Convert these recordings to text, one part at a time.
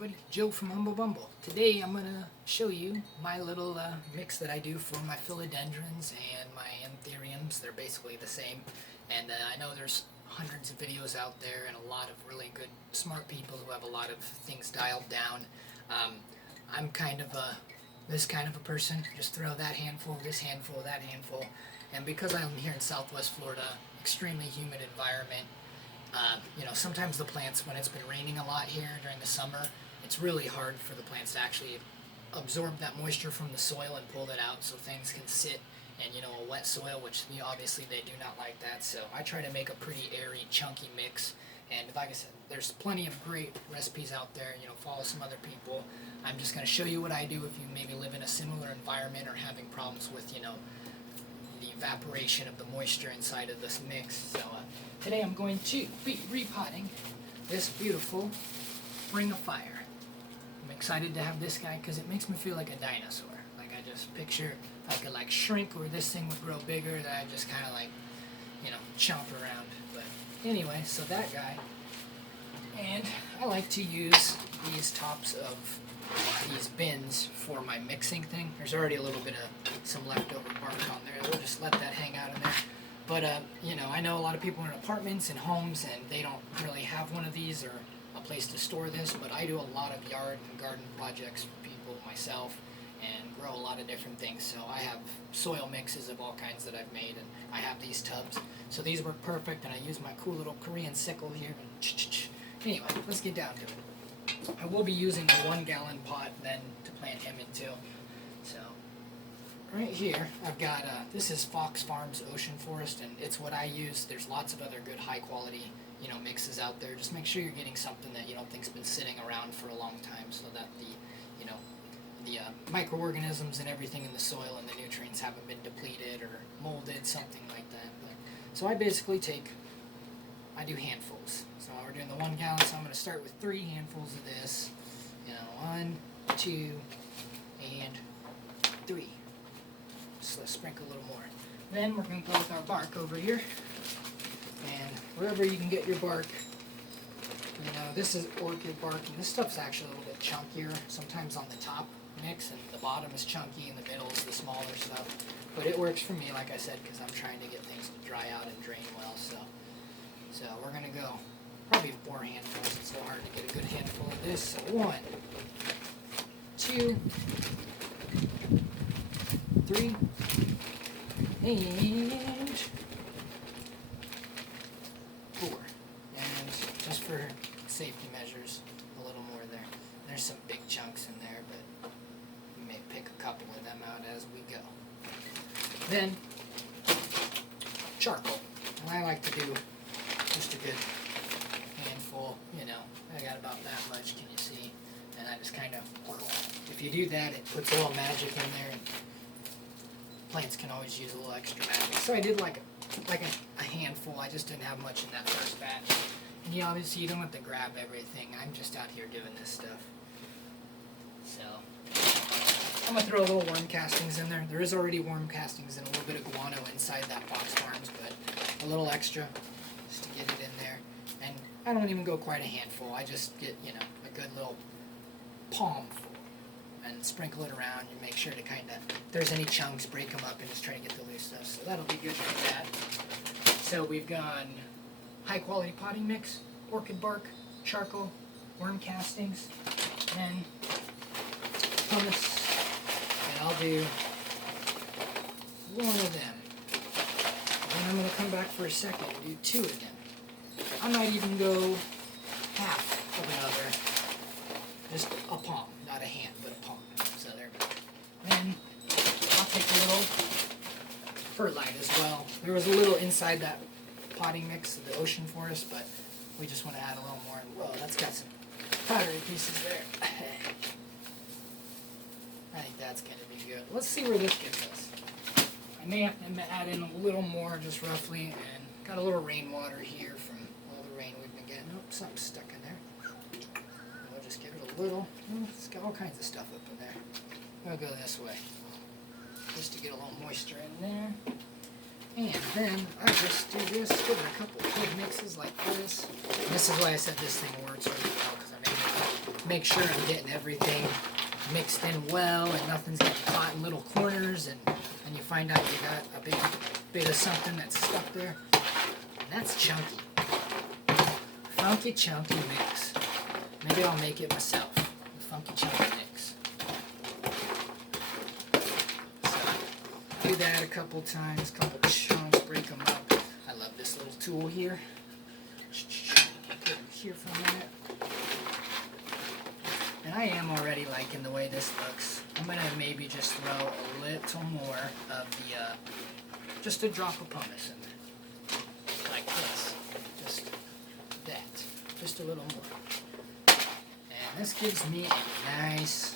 everybody, Joe from Humble Bumble. Today I'm going to show you my little mix that I do for my philodendrons and my anthuriums. They're basically the same, and I know there's hundreds of videos out there and a lot of really good smart people who have a lot of things dialed down. I'm kind of this kind of a person. Just throw that handful, this handful, that handful, and because I'm here in Southwest Florida, extremely humid environment. Sometimes the plants, when it's been raining a lot here during the summer, it's really hard for the plants to actually absorb that moisture from the soil and pull it out so things can sit in, a wet soil, which obviously they do not like that. So I try to make a pretty airy, chunky mix. And like I said, there's plenty of great recipes out there. Follow some other people. I'm just going to show you what I do if you maybe live in a similar environment or having problems with, the evaporation of the moisture inside of this mix. So today I'm going to be repotting this beautiful Ring of Fire. I'm excited to have this guy because it makes me feel like a dinosaur. Like I just picture I could shrink or this thing would grow bigger that I just kind of chomp around. But anyway, so that guy. And I like to use these tops of these bins for my mixing thing. There's already a little bit of some leftover bark on there. We'll just let that hang out in there. But, I know a lot of people are in apartments and homes and they don't really have one of these or a place to store this, but I do a lot of yard and garden projects for people, myself, and grow a lot of different things. So I have soil mixes of all kinds that I've made, and I have these tubs. So these work perfect, and I use my cool little Korean sickle here. Anyway, let's get down to it. I will be using a 1 gallon pot then to plant him into. So right here I've got, this is Fox Farms Ocean Forest, and it's what I use. There's lots of other good high quality, mixes out there. Just make sure you're getting something that you don't think's been sitting around for a long time so that the microorganisms and everything in the soil and the nutrients haven't been depleted or molded, something like that. So I basically I do handfuls. So we're doing the 1 gallon, so I'm going to start with 3 handfuls of this. 1, 2, and 3. Just let's sprinkle a little more. Then we're going to go with our bark over here. And wherever you can get your bark, this is orchid bark, and this stuff's actually a little bit chunkier. Sometimes on the top mix, and the bottom is chunky, and the middle is the smaller stuff. But it works for me, like I said, because I'm trying to get things to dry out and drain well. So we're going to go probably 4 handfuls. It's so hard to get a good handful of this. So 1, 2, 3, and 4. And just for safety measures, a little more there. There's some big chunks in there, but we may pick a couple of them out as we go. Then, charcoal. And I like to do just a good handful, I got about that much, can you see? And I just kind of, if you do that, it puts a little magic in there, and plants can always use a little extra magic. So I did like a handful. I just didn't have much in that first batch. And obviously you don't have to grab everything. I'm just out here doing this stuff. So I'm going to throw a little worm castings in there. There is already worm castings and a little bit of guano inside that Fox Farms, but a little extra just to get it in there. And I don't even go quite a handful. I just get, a good little palm full and sprinkle it around and make sure to if there's any chunks, break them up and just try to get the loose stuff. So that'll be good for that. So we've gone high quality potting mix, orchid bark, charcoal, worm castings, and pumice. And I'll do 1 of them. And I'm going to come back for a second and do 2 of them. I might even go half of another. Just a palm, not a hand, but a palm. So there we go. Then I'll take a little perlite as well. There was a little inside that potting mix of the ocean forest, but we just want to add a little more. Whoa, that's got some powdery pieces there. I think that's going to be good. Let's see where this gets us. I may have to add in a little more, just roughly, and got a little rainwater here from all the rain we've been getting. Oh, something's stuck in there. And we'll just give it a little. It's got all kinds of stuff up in there. We'll go this way, just to get a little moisture in there. And then I just do this, give it a couple of quick mixes like this. And this is why I said this thing works really well, because I made make sure I'm getting everything mixed in well and nothing's getting caught in little corners, and you find out you got a big bit of something that's stuck there. And that's chunky. Funky chunky mix. Maybe I'll make it myself. The funky chunky mix. So do that a couple times, couple chunks, break them up. I love this little tool here. Put it here for a minute. And I am already liking the way this looks. I'm going to maybe just throw a little more of the, just a drop of pumice in there. Like this. Just that. Just a little more. And this gives me a nice,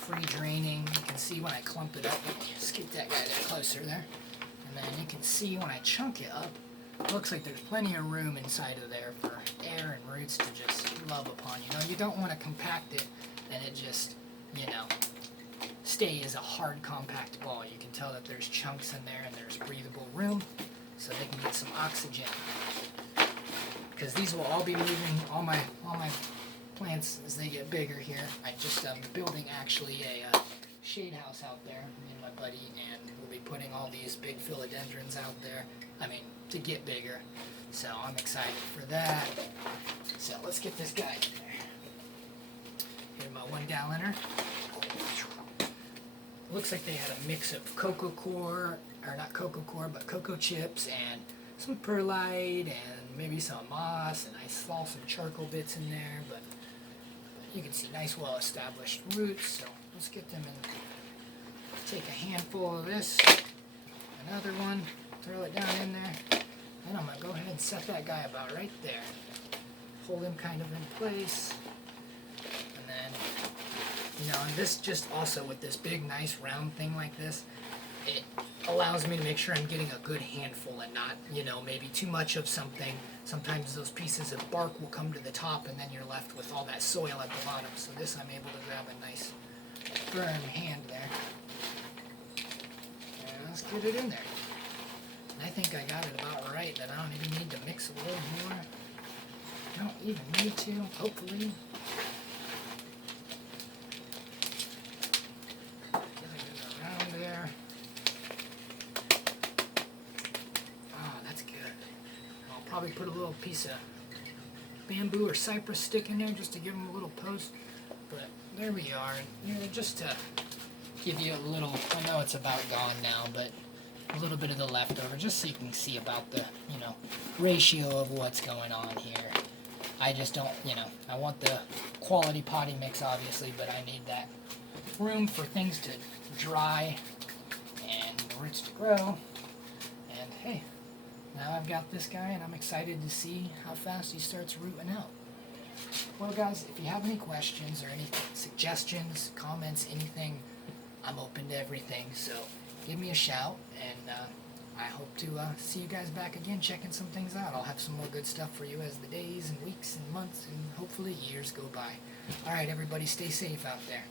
free draining. You can see when I clump it up. Just get that guy there closer there. And then you can see when I chunk it up, it looks like there's plenty of room inside of there for air and roots to just love upon. You know, you don't want to compact it and it just, you know, stay as a hard compact ball. You can tell that there's chunks in there and there's breathable room so they can get some oxygen. Because these will all be moving, all my plants as they get bigger here. I just building actually a shade house out there, me and my buddy, and we'll be putting all these big philodendrons out there. I mean, to get bigger. So I'm excited for that. So let's get this guy in there. Here's my 1 galloner. Looks like they had a mix of cocoa core, or not cocoa core, but cocoa chips and some perlite and maybe some moss, and I saw some charcoal bits in there, but you can see nice well-established roots. So let's get them in. Take a handful of this, another one, throw it down in there, and I'm going to go ahead and set that guy about right there. Hold him kind of in place, and then, you know, and this just also with this big nice round thing like this, it allows me to make sure I'm getting a good handful and not, you know, maybe too much of something. Sometimes those pieces of bark will come to the top and then you're left with all that soil at the bottom. So this I'm able to grab a nice firm hand there. And let's get it in there. And I think I got it about right, that I don't even need to mix a little more. I don't even need to, hopefully. Get it around there. Oh, that's good. I'll probably put a little piece of bamboo or cypress stick in there just to give them a little post. But there we are. You know, just to give you a little, I know it's about gone now, but a little bit of the leftover, just so you can see about the, you know, ratio of what's going on here. I just don't, you know, I want the quality potting mix, obviously, but I need that room for things to dry and the roots to grow. And hey, now I've got this guy, and I'm excited to see how fast he starts rooting out. Well, guys, if you have any questions or any suggestions, comments, anything, I'm open to everything. So give me a shout, and I hope to see you guys back again checking some things out. I'll have some more good stuff for you as the days and weeks and months and hopefully years go by. All right, everybody, stay safe out there.